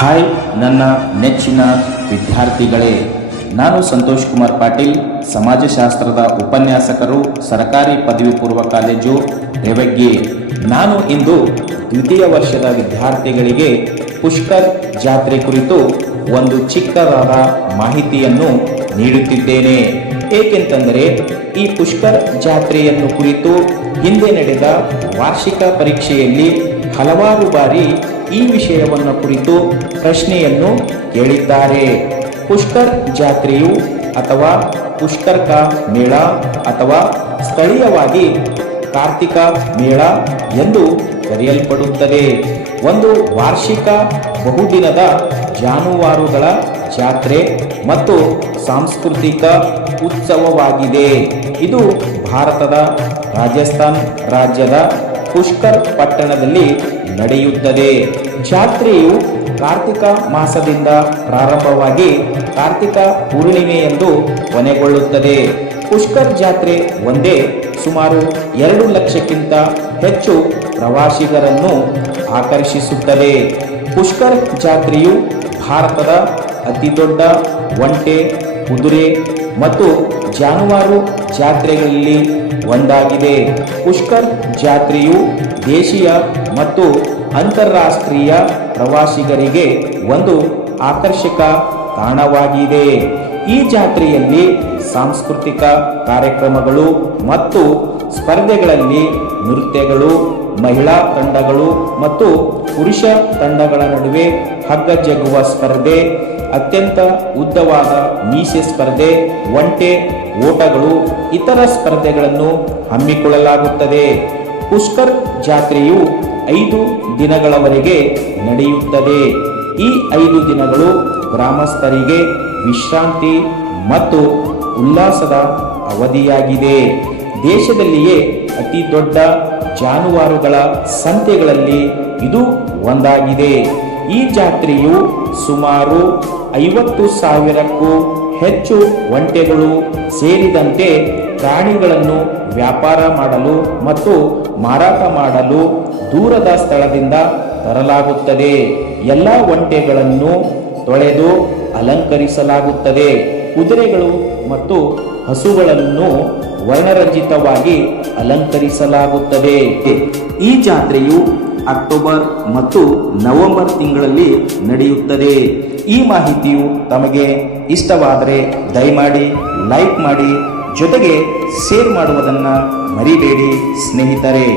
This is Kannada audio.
ಹಾಯ್, ನನ್ನ ನೆಚ್ಚಿನ ವಿದ್ಯಾರ್ಥಿಗಳೇ. ನಾನು ಸಂತೋಷ್ ಕುಮಾರ್ ಪಾಟೀಲ್, ಸಮಾಜಶಾಸ್ತ್ರದ ಉಪನ್ಯಾಸಕರು, ಸರ್ಕಾರಿ ಪದವಿ ಪೂರ್ವ ಕಾಲೇಜು ರೇವಗ್ಗೆ. ನಾನು ಇಂದು ದ್ವಿತೀಯ ವರ್ಷದ ವಿದ್ಯಾರ್ಥಿಗಳಿಗೆ ಪುಷ್ಕರ್ ಜಾತ್ರೆ ಕುರಿತು ಒಂದು ಚಿಕ್ಕದಾದ ಮಾಹಿತಿಯನ್ನು ನೀಡುತ್ತಿದ್ದೇನೆ. ಏಕೆಂತಂದರೆ, ಈ ಪುಷ್ಕರ್ ಜಾತ್ರೆಯನ್ನು ಕುರಿತು ಹಿಂದೆ ನಡೆದ ವಾರ್ಷಿಕ ಪರೀಕ್ಷೆಯಲ್ಲಿ ಹಲವಾರು ಬಾರಿ ಈ ವಿಷಯವನ್ನು ಕುರಿತು ಪ್ರಶ್ನೆಯನ್ನು ಕೇಳಿದ್ದಾರೆ. ಪುಷ್ಕರ್ ಜಾತ್ರೆಯು ಅಥವಾ ಪುಷ್ಕರ್ಕ ಮೇಳ ಅಥವಾ ಸ್ಥಳೀಯವಾಗಿ ಕಾರ್ತಿಕ ಮೇಳ ಎಂದು ಕರೆಯಲ್ಪಡುತ್ತದೆ. ಒಂದು ವಾರ್ಷಿಕ ಬಹುದಿನದ ಜಾನುವಾರುಗಳ ಜಾತ್ರೆ ಮತ್ತು ಸಾಂಸ್ಕೃತಿಕ ಉತ್ಸವವಾಗಿದೆ. ಇದು ಭಾರತದ ರಾಜಸ್ಥಾನ್ ರಾಜ್ಯದ ಪುಷ್ಕರ್ ಪಟ್ಟಣದಲ್ಲಿ ನಡೆಯುತ್ತದೆ. ಜಾತ್ರೆಯು ಕಾರ್ತಿಕ ಮಾಸದಿಂದ ಪ್ರಾರಂಭವಾಗಿ ಕಾರ್ತಿಕ ಪೂರ್ಣಿಮೆಯಂದು ಕೊನೆಗೊಳ್ಳುತ್ತದೆ. ಪುಷ್ಕರ್ ಜಾತ್ರೆ ಒಂದೇ ಸುಮಾರು ಎರಡು ಲಕ್ಷಕ್ಕಿಂತ ಹೆಚ್ಚು ಪ್ರವಾಸಿಗರನ್ನು ಆಕರ್ಷಿಸುತ್ತದೆ. ಪುಷ್ಕರ್ ಜಾತ್ರೆಯು ಭಾರತದ ಅತಿದೊಡ್ಡ ಒಂಟೆ, ಕುದುರೆ ಮತ್ತು ಜಾನುವಾರು ಜಾತ್ರೆಗಳಲ್ಲಿ ಒಂದಾಗಿದೆ. ಪುಷ್ಕರ್ ಜಾತ್ರೆಯು ದೇಶೀಯ ಮತ್ತು ಅಂತಾರಾಷ್ಟ್ರೀಯ ಪ್ರವಾಸಿಗರಿಗೆ ಒಂದು ಆಕರ್ಷಕ ತಾಣವಾಗಿದೆ. ಈ ಜಾತ್ರೆಯಲ್ಲಿ ಸಾಂಸ್ಕೃತಿಕ ಕಾರ್ಯಕ್ರಮಗಳು ಮತ್ತು ಸ್ಪರ್ಧೆಗಳಲ್ಲಿ ನೃತ್ಯಗಳು, ಮಹಿಳಾ ತಂಡಗಳು ಮತ್ತು ಪುರುಷ ತಂಡಗಳ ನಡುವೆ ಹಗ್ಗ ಜಗುವ ಸ್ಪರ್ಧೆ, ಅತ್ಯಂತ ಉದ್ದವಾದ ಮೀಸೆ ಸ್ಪರ್ಧೆ, ಒಂಟೆ, ಓಟಗಳು ಇತರ ಸ್ಪರ್ಧೆಗಳನ್ನು ಹಮ್ಮಿಕೊಳ್ಳಲಾಗುತ್ತದೆ. ಪುಷ್ಕರ್ ಜಾತ್ರೆಯು ಐದು ದಿನಗಳವರೆಗೆ ನಡೆಯುತ್ತದೆ. ಈ ಐದು ದಿನಗಳು ಗ್ರಾಮಸ್ಥರಿಗೆ ವಿಶ್ರಾಂತಿ ಮತ್ತು ಉಲ್ಲಾಸದ ಅವಧಿಯಾಗಿದೆ. ದೇಶದಲ್ಲಿಯೇ ಅತಿ ದೊಡ್ಡ ಜಾನುವಾರುಗಳ ಸಂತೆಗಳಲ್ಲಿ ಇದು ಒಂದಾಗಿದೆ. ಈ ಜಾತ್ರೆಯು ಸುಮಾರು ಐವತ್ತು ಸಾವಿರಕ್ಕೂ ಹೆಚ್ಚು ಒಂಟೆಗಳು ಸೇರಿದಂತೆ ಪ್ರಾಣಿಗಳನ್ನು ವ್ಯಾಪಾರ ಮಾಡಲು ಮತ್ತು ಮಾರಾಟ ಮಾಡಲು ದೂರದ ಸ್ಥಳದಿಂದ ತರಲಾಗುತ್ತದೆ. ಎಲ್ಲ ಒಂಟೆಗಳನ್ನು ತೊಳೆದು ಅಲಂಕರಿಸಲಾಗುತ್ತದೆ. ಕುದುರೆಗಳು ಮತ್ತು ಹಸುಗಳನ್ನು ವರ್ಣರಂಜಿತವಾಗಿ ಅಲಂಕರಿಸಲಾಗುತ್ತದೆ. ಈ ಜಾತ್ರೆಯು ಅಕ್ಟೋಬರ್ ಮತ್ತು ನವೆಂಬರ್ ತಿಂಗಳಲ್ಲಿ ನಡೆಯುತ್ತದೆ. ಈ ಮಾಹಿತಿಯು ತಮಗೆ ಇಷ್ಟವಾದರೆ ದಯಮಾಡಿ ಲೈಕ್ ಮಾಡಿ, ಜೊತೆಗೆ ಶೇರ್ ಮಾಡುವುದನ್ನು ಮರಿಬೇಡಿ ಸ್ನೇಹಿತರೆ.